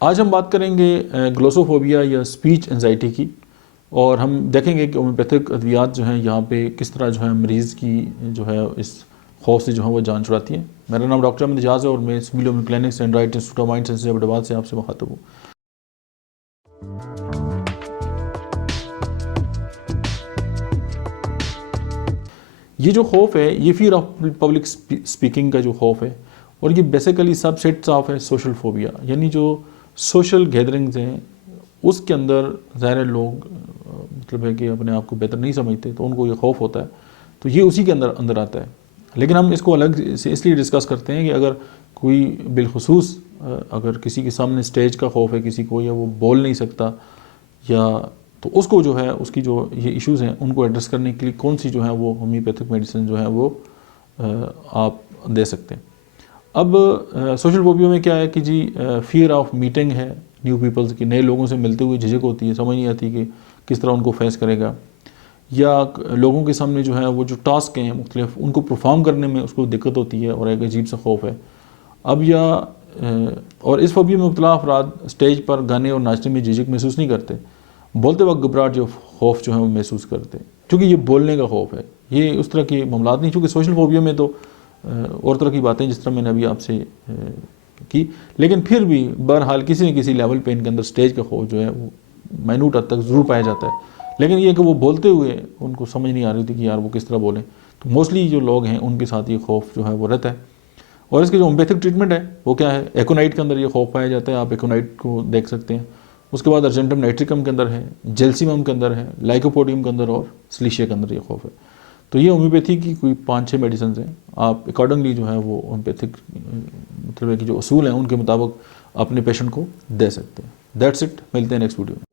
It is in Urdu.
آج ہم بات کریں گے گلوسوفوبیا یا اسپیچ انزائٹی کی، اور ہم دیکھیں گے کہ ہومیوپیتھک ادویات جو ہیں یہاں پہ کس طرح جو ہے مریض کی جو ہے اس خوف سے جو ہے وہ جان چھڑاتی ہیں۔ میرا نام ڈاکٹر احمد اعجاز ہے اور میں Smilo clinics and Right institute of mind sciences Abbottabad سے آپ سے مخاطب ہوں۔ یہ جو خوف ہے یہ فیئر آف پبلک اسپیکنگ کا جو خوف ہے، اور یہ بیسیکلی سب سیٹس آف ہے سوشل فوبیا، یعنی جو سوشل گیدرنگز ہیں اس کے اندر ظاہر لوگ مطلب ہے کہ اپنے آپ کو بہتر نہیں سمجھتے تو ان کو یہ خوف ہوتا ہے، تو یہ اسی کے اندر آتا ہے۔ لیکن ہم اس کو الگ سے اس لیے ڈسکس کرتے ہیں کہ اگر کوئی بالخصوص اگر کسی کے سامنے اسٹیج کا خوف ہے کسی کو، یا وہ بول نہیں سکتا، یا تو اس کو جو ہے اس کی جو یہ ایشوز ہیں ان کو ایڈریس کرنے کے لیے کون سی جو ہے وہ ہومیوپیتھک میڈیسن جو ہے وہ آپ دے سکتے ہیں۔ اب سوشل فوبیا میں کیا ہے کہ جی فیئر آف میٹنگ ہے نیو پیپلز کی، نئے لوگوں سے ملتے ہوئے جھجک ہوتی ہے، سمجھ نہیں آتی کہ کس طرح ان کو فیس کرے گا، یا لوگوں کے سامنے جو ہے وہ جو ٹاسک ہیں مختلف ان کو پرفارم کرنے میں اس کو دقت ہوتی ہے اور ایک عجیب سا خوف ہے۔ اب اور اس فوبیا میں مبتلا افراد اسٹیج پر گانے اور ناچنے میں جھجک محسوس نہیں کرتے، بولتے وقت گھبراہٹ جو خوف جو ہے وہ محسوس کرتے ہیں، کیونکہ یہ بولنے کا خوف ہے۔ یہ اس طرح کے معاملات نہیں، چونکہ سوشل فوبیا میں تو اور طرح کی باتیں جس طرح میں نے ابھی آپ سے کی، لیکن پھر بھی بہرحال کسی نہ کسی لیول پہ ان کے اندر اسٹیج کا خوف جو ہے وہ مائنوٹ حد تک ضرور پایا جاتا ہے، لیکن یہ کہ وہ بولتے ہوئے ان کو سمجھ نہیں آ رہی تھی کہ یار وہ کس طرح بولیں، تو موسٹلی جو لوگ ہیں ان کے ساتھ یہ خوف جو ہے وہ رہتا ہے۔ اور اس کے جو ہومیوپیتھک ٹریٹمنٹ ہے وہ کیا ہے، ایکونائٹ کے اندر یہ خوف پایا جاتا ہے، آپ ایکونائٹ کو دیکھ سکتے ہیں۔ اس کے بعد ارجنٹم نائٹریکم کے اندر ہے، جیلسیمم کے اندر ہے، لائکوپوڈیم کے اندر اور سلیشیا کے اندر یہ خوف ہے۔ تو یہ ہومیوپیتھی کی کوئی 5-6 میڈیسنز ہیں، آپ اکارڈنگلی جو ہے وہ ہومیوپیتھک مطلب ہے کہ جو اصول ہیں ان کے مطابق اپنے پیشنٹ کو دے سکتے ہیں۔ دیٹس اٹ، ملتے ہیں نیکسٹ ویڈیو میں۔